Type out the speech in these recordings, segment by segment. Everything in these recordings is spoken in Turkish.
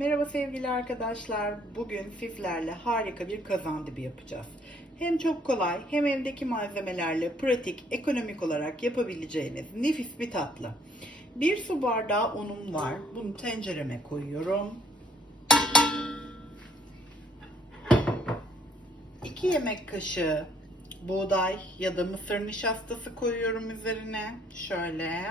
Merhaba sevgili arkadaşlar. Bugün sizlerle harika bir kazandibi yapacağız. Hem çok kolay hem evdeki malzemelerle pratik, ekonomik olarak yapabileceğiniz nefis bir tatlı. Bir su bardağı unum var. Bunu tencereme koyuyorum. 2 yemek kaşığı buğday ya da mısır nişastası koyuyorum üzerine. Şöyle.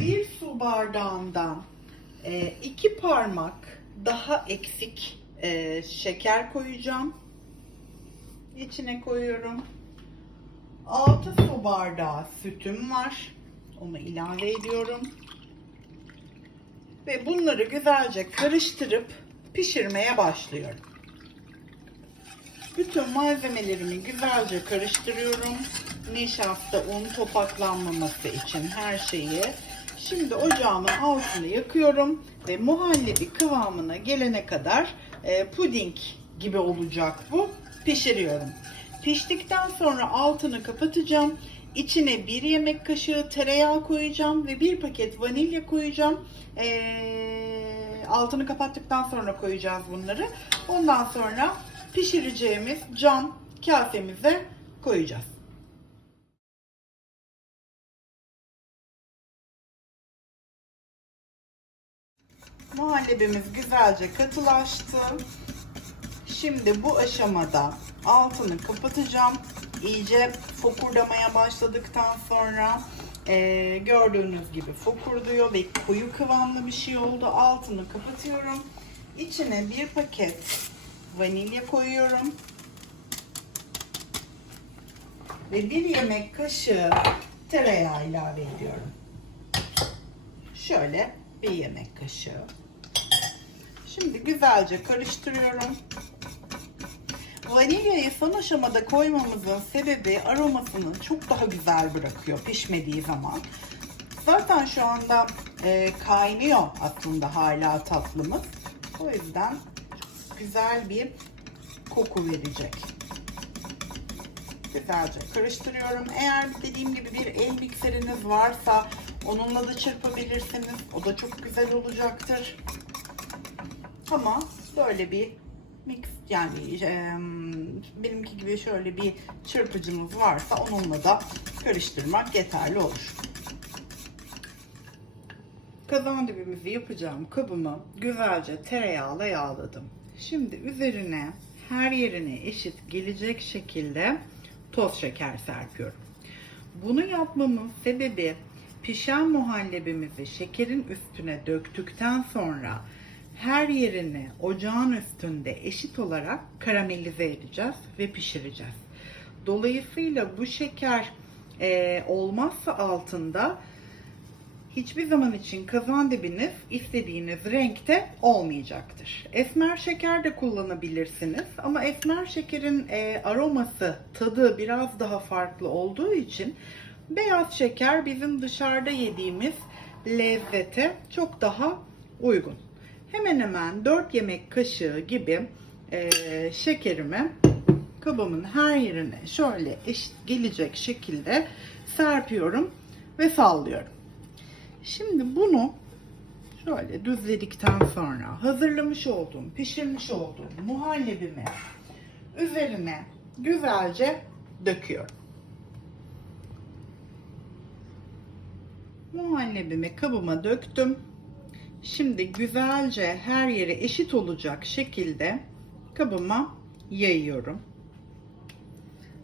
Bir bardağından e, iki parmak daha eksik e, şeker koyacağım. İçine koyuyorum. 6 su bardağı sütüm var. Onu ilave ediyorum. Ve bunları güzelce karıştırıp pişirmeye başlıyorum. Bütün malzemelerimi güzelce karıştırıyorum. Nişasta, un topaklanmaması için her şeyi. Şimdi ocağımın altını yakıyorum ve muhallebi kıvamına gelene kadar e, puding gibi olacak bu. Pişiriyorum. Piştikten sonra altını kapatacağım. İçine bir yemek kaşığı tereyağı koyacağım ve bir paket vanilya koyacağım. Ee, altını kapattıktan sonra koyacağız bunları. Ondan sonra pişireceğimiz cam kasemize koyacağız. Muhallebimiz güzelce katılaştı. Şimdi bu aşamada altını kapatacağım. İyice fokurdamaya başladıktan sonra e, gördüğünüz gibi fokurduyor ve koyu kıvamlı bir şey oldu. Altını kapatıyorum. İçine bir paket vanilya koyuyorum. Ve bir yemek kaşığı tereyağı ilave ediyorum. Şöyle bir yemek kaşığı. Şimdi güzelce karıştırıyorum. Vanilyayı son aşamada koymamızın sebebi aromasını çok daha güzel bırakıyor pişmediği zaman. Zaten şu anda e, kaynıyor aslında hala tatlımız. O yüzden güzel bir koku verecek. Güzelce karıştırıyorum. Eğer dediğim gibi bir el mikseriniz varsa onunla da çırpabilirsiniz. O da çok güzel olacaktır. Ama böyle bir mix yani e, benimki gibi şöyle bir çırpıcımız varsa onunla da karıştırmak yeterli olur. Kazan dibimizi yapacağım kabımı güzelce tereyağla yağladım. Şimdi üzerine her yerine eşit gelecek şekilde toz şeker serpiyorum. Bunu yapmamın sebebi pişen muhallebimizi şekerin üstüne döktükten sonra her yerini ocağın üstünde eşit olarak karamelize edeceğiz ve pişireceğiz. Dolayısıyla bu şeker e, olmazsa altında hiçbir zaman için kazan dibiniz istediğiniz renkte olmayacaktır. Esmer şeker de kullanabilirsiniz ama esmer şekerin e, aroması, tadı biraz daha farklı olduğu için beyaz şeker bizim dışarıda yediğimiz lezzete çok daha uygun. Hemen hemen 4 yemek kaşığı gibi e, şekerimi kabımın her yerine şöyle eşit gelecek şekilde serpiyorum ve sallıyorum. Şimdi bunu şöyle düzledikten sonra hazırlamış olduğum, pişirmiş olduğum muhallebimi üzerine güzelce döküyorum. Muhallebimi kabıma döktüm. Şimdi güzelce her yere eşit olacak şekilde kabıma yayıyorum.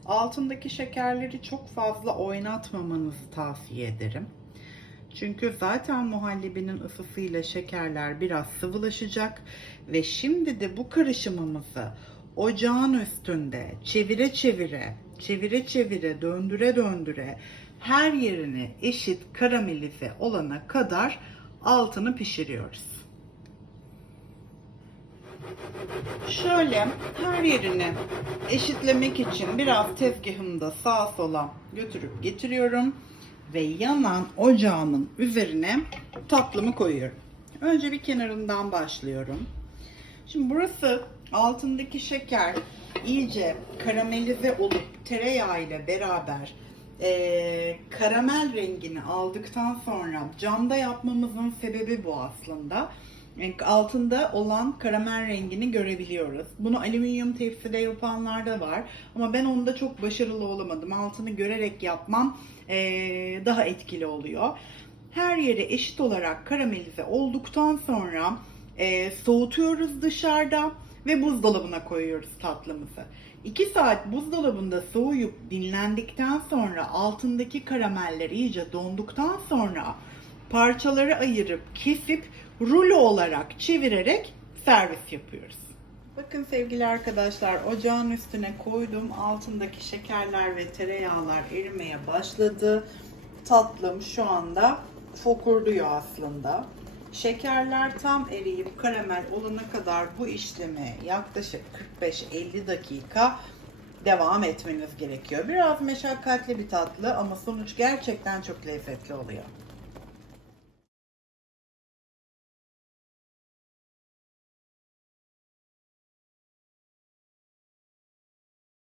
Altındaki şekerleri çok fazla oynatmamanızı tavsiye ederim. Çünkü zaten muhallebinin ısısıyla şekerler biraz sıvılaşacak ve şimdi de bu karışımımızı ocağın üstünde çevire çevire, çevire çevire, döndüre döndüre her yerini eşit karamelize olana kadar altını pişiriyoruz. Şöyle her yerini eşitlemek için biraz tezgahımda sağa sola götürüp getiriyorum ve yanan ocağımın üzerine tatlımı koyuyorum. Önce bir kenarından başlıyorum. Şimdi burası altındaki şeker iyice karamelize olup tereyağı ile beraber Ee, karamel rengini aldıktan sonra camda yapmamızın sebebi bu aslında. Yani altında olan karamel rengini görebiliyoruz. Bunu alüminyum tepside yapanlar da var. Ama ben onda çok başarılı olamadım. Altını görerek yapmam ee, daha etkili oluyor. Her yeri eşit olarak karamelize olduktan sonra ee, soğutuyoruz dışarıda ve buzdolabına koyuyoruz tatlımızı. 2 saat buzdolabında soğuyup dinlendikten sonra altındaki karameller iyice donduktan sonra parçaları ayırıp kesip rulo olarak çevirerek servis yapıyoruz. Bakın sevgili arkadaşlar ocağın üstüne koydum. Altındaki şekerler ve tereyağlar erimeye başladı. Tatlım şu anda fokurduyor aslında. Şekerler tam eriyip karamel olana kadar bu işlemi yaklaşık 45-50 dakika devam etmeniz gerekiyor. Biraz meşakkatli bir tatlı ama sonuç gerçekten çok lezzetli oluyor.